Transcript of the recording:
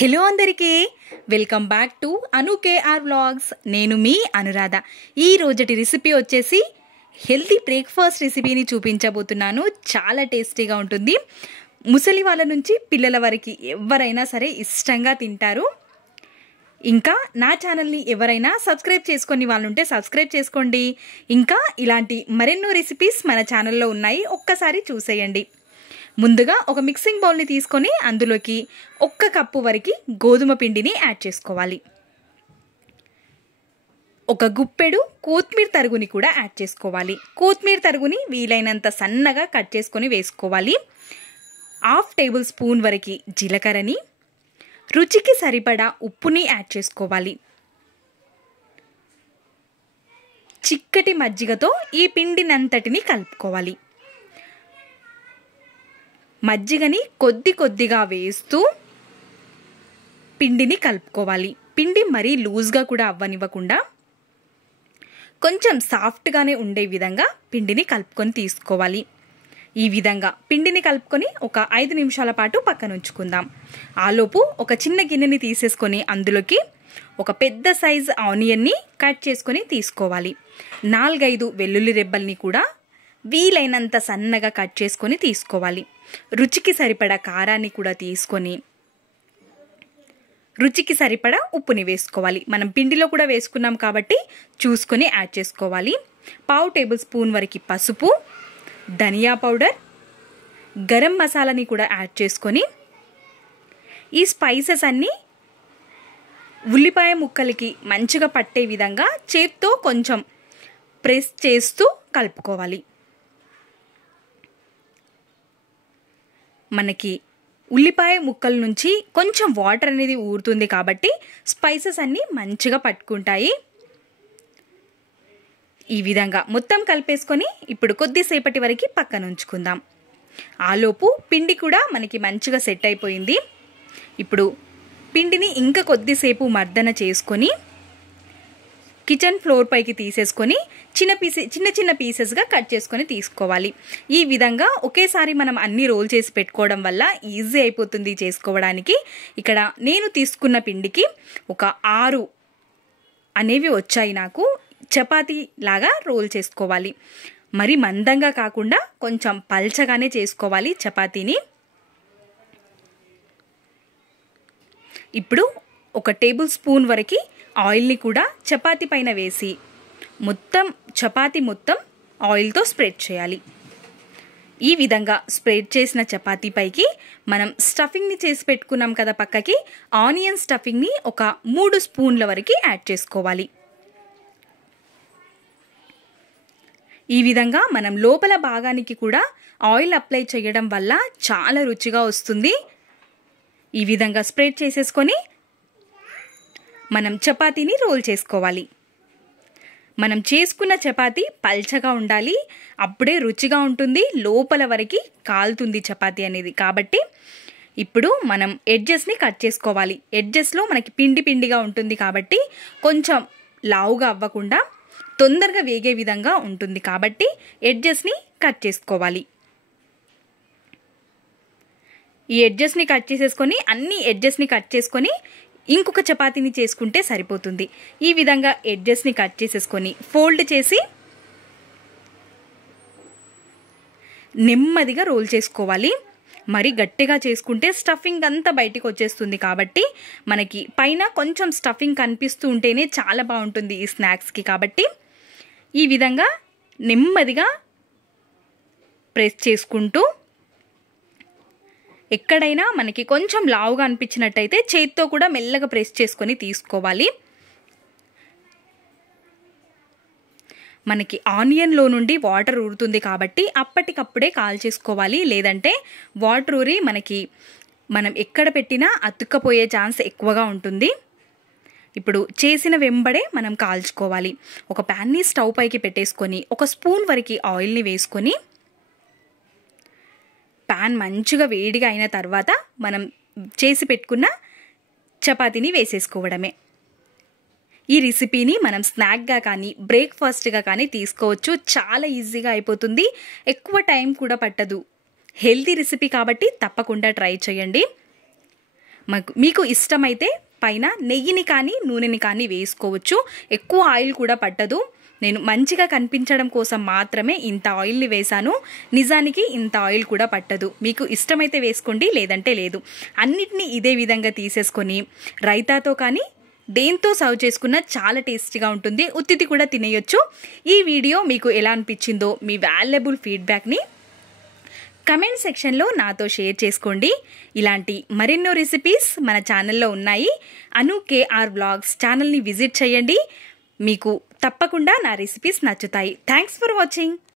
Hello అందరికీ welcome back to Anu KR vlogs. నేను మీ అనురాధ. ఈ రోజటి రెసిపీ వచ్చేసి హెల్తీ బ్రేక్ఫాస్ట్ రెసిపీని చూపించబోతున్నాను. చాలా టేస్టీగా ఉంటుంది. ముసలి వాళ్ళ నుంచి పిల్లల వరకు ఎవరైనా సరే ఇష్టంగా తింటారు. ఇంకా నా ఛానల్ని ఎవరైనా సబ్స్క్రైబ్ చేసుకొని వాళ్ళు ఉంటే సబ్స్క్రైబ్ చేసుకోండి. ఇంకా ఇలాంటి మరెన్నో రెసిపీస్ మన ఛానల్లో ఉన్నాయి, ఒక్కసారి చూసేయండి. ముందుగా ఒక మిక్సింగ్ బౌల్ని తీసుకొని అందులోకి 1 కప్పు వరకు గోధుమ పిండిని యాడ్ చేసుకోవాలి. 1 గుప్పెడు కొత్తిమీర తరుగుని కూడా యాడ్ చేసుకోవాలి. కొత్తిమీర తరుగుని వీలైనంత సన్నగా కట్ చేసుకొని వేసుకోవాలి. 1/2 టేబుల్ స్పూన్ వరకు జీలకర్రని, రుచికి సరిపడా ఉప్పుని యాడ్ చేసుకోవాలి. చిక్కటి మజ్జిగతో ఈ పిండినంతటిని కలుపుకోవాలి. మజ్జిగని కొద్దిగా వేస్తూ పిండిని కలుపుకోవాలి. పిండి మరీ లూజ్గా కూడా అవ్వనివ్వకుండా కొంచెం సాఫ్ట్గానే ఉండే విధంగా పిండిని కలుపుకొని తీసుకోవాలి. ఈ విధంగా పిండిని కలుపుకొని ఒక 5 నిమిషాల పాటు పక్కన ఉంచుకుందాం. ఆలోపు ఒక చిన్న గిన్నెని తీసేసుకొని అందులోకి ఒక పెద్ద సైజు ఆనియన్ని కట్ చేసుకొని తీసుకోవాలి. 4-5 వెల్లుల్లి రెబ్బల్ని కూడా వీలైనంత సన్నగా కట్ చేసుకొని తీసుకోవాలి. రుచికి సరిపడా కారాన్ని కూడా తీసుకొని రుచికి సరిపడా ఉప్పుని వేసుకోవాలి. మనం పిండిలో కూడా వేసుకున్నాం కాబట్టి చూసుకొని యాడ్ చేసుకోవాలి. 1/2 టేబుల్ స్పూన్ వరకు పసుపు, ధనియా పౌడర్, గరం మసాలాని కూడా యాడ్ చేసుకొని ఈ స్పైసెస్ అన్నీ ఉల్లిపాయ ముక్కలకి మంచిగా పట్టే విధంగా చేత్తో కొంచెం ప్రెస్ చేస్తూ కలుపుకోవాలి. మనకి ఉల్లిపాయ ముక్కల నుంచి కొంచెం వాటర్ అనేది ఊరుతుంది కాబట్టి స్పైసెస్ అన్నీ మంచిగా పట్టుకుంటాయి. ఈ విధంగా మొత్తం కలిపేసుకొని ఇప్పుడు కొద్దిసేపటి వరకు పక్కన ఉంచుకుందాం. ఆలోపు పిండి కూడా మనకి మంచిగా సెట్ అయిపోయింది. ఇప్పుడు పిండిని ఇంకా కొద్దిసేపు మర్దన చేసుకొని కిచెన్ ఫ్లోర్ పైకి తీసేసుకొని చిన్న పీసెస్గా కట్ చేసుకొని తీసుకోవాలి. ఈ విధంగా ఒకేసారి మనం అన్ని రోల్ చేసి పెట్టుకోవడం వల్ల ఈజీ అయిపోతుంది చేసుకోవడానికి. ఇక్కడ నేను తీసుకున్న పిండికి ఒక 6 అనేవి వచ్చాయి నాకు. చపాతీ లాగా రోల్ చేసుకోవాలి. మరి మందంగా కాకుండా కొంచెం పల్చగానే చేసుకోవాలి చపాతీని. ఇప్పుడు 1 టేబుల్ స్పూన్ వరకు ఆయిల్ని కూడా చపాతీ పైన వేసి చపాతీ మొత్తం ఆయిల్తో స్ప్రెడ్ చేయాలి. ఈ విధంగా స్ప్రెడ్ చేసిన చపాతీ పైకి మనం స్టఫింగ్ని చేసి పెట్టుకున్నాం కదా పక్కకి, ఆనియన్ స్టఫింగ్ని ఒక 3 స్పూన్ల వరకు యాడ్ చేసుకోవాలి. ఈ విధంగా మనం లోపల భాగానికి కూడా ఆయిల్ అప్లై చేయడం వల్ల చాలా రుచిగా వస్తుంది. ఈ విధంగా స్ప్రెడ్ చేసేసుకొని మనం చపాతీని రోల్ చేసుకోవాలి. మనం చేసుకున్న చపాతీ పల్చగా ఉండాలి, అప్పుడే రుచిగా ఉంటుంది. లోపల వరకు కాలుతుంది చపాతీ అనేది. కాబట్టి ఇప్పుడు మనం ఎడ్జెస్ని కట్ చేసుకోవాలి. ఎడ్జెస్లో మనకి పిండిగా ఉంటుంది కాబట్టి కొంచెం లావుగా అవ్వకుండా తొందరగా వేగే విధంగా ఉంటుంది కాబట్టి ఎడ్జెస్ని కట్ చేసుకోవాలి. ఈ ఎడ్జెస్ని కట్ చేసేసుకొని అన్ని ఎడ్జెస్ని కట్ చేసుకొని ఇంకొక చపాతీని చేసుకుంటే సరిపోతుంది. ఈ విధంగా ఎడ్జెస్ని కట్ చేసేసుకొని ఫోల్డ్ చేసి నెమ్మదిగా రోల్ చేసుకోవాలి. మరి గట్టిగా చేసుకుంటే స్టఫింగ్ అంతా బయటికి వచ్చేస్తుంది కాబట్టి మనకి పైన కొంచెం స్టఫింగ్ కనిపిస్తూ ఉంటేనే చాలా బాగుంటుంది ఈ స్నాక్స్కి. కాబట్టి ఈ విధంగా నెమ్మదిగా ప్రెస్ చేసుకుంటూ ఎక్కడైనా మనకి కొంచెం లావుగా అనిపించినట్టయితే చేత్తో కూడా మెల్లగా ప్రెస్ చేసుకొని తీసుకోవాలి. మనకి ఆనియన్లో నుండి వాటర్ ఊరుతుంది కాబట్టి అప్పటికప్పుడే కాల్ చేసుకోవాలి. లేదంటే వాటర్ ఊరి మనం ఎక్కడ పెట్టినా అతుక్కపోయే ఛాన్స్ ఎక్కువగా ఉంటుంది. ఇప్పుడు చేసిన వెంబడే మనం కాల్చుకోవాలి. ఒక ప్యాన్ని స్టవ్ పైకి పెట్టేసుకొని 1 స్పూన్ వరకు ఆయిల్ని వేసుకొని ప్యాన్ మంచిగా వేడిగా అయిన తర్వాత మనం చేసి పెట్టుకున్న చపాతీని వేసేసుకోవడమే. ఈ రెసిపీని మనం స్నాక్గా కానీ బ్రేక్ఫాస్ట్గా కానీ తీసుకోవచ్చు. చాలా ఈజీగా అయిపోతుంది, ఎక్కువ టైం కూడా పట్టదు. హెల్తీ రెసిపీ కాబట్టి తప్పకుండా ట్రై చేయండి. మీకు ఇష్టమైతే పైన నెయ్యిని కానీ నూనెని కానీ వేసుకోవచ్చు. ఎక్కువ ఆయిల్ కూడా పట్టదు. నేను మంచిగా కనిపించడం కోసం మాత్రమే ఇంత ఆయిల్ని వేశాను. నిజానికి ఇంత ఆయిల్ కూడా పట్టదు. మీకు ఇష్టమైతే వేసుకోండి, లేదంటే లేదు. అన్నిటినీ ఇదే విధంగా తీసేసుకొని రైతాతో కానీ దేంతో సర్వ్ చేసుకున్నా చాలా టేస్టీగా ఉంటుంది. ఉత్తిది కూడా తినేయొచ్చు. ఈ వీడియో మీకు ఎలా అనిపించిందో మీ వాల్యుబుల్ ఫీడ్బ్యాక్ని కమెంట్ సెక్షన్లో నాతో షేర్ చేసుకోండి. ఇలాంటి మరెన్నో రెసిపీస్ మన ఛానల్లో ఉన్నాయి. అను కేఆర్ వ్లాగ్స్ ఛానల్ని విజిట్ చేయండి. మీకు తప్పకుండా నా రెసిపీస్ నచ్చుతాయి. Thanks for watching.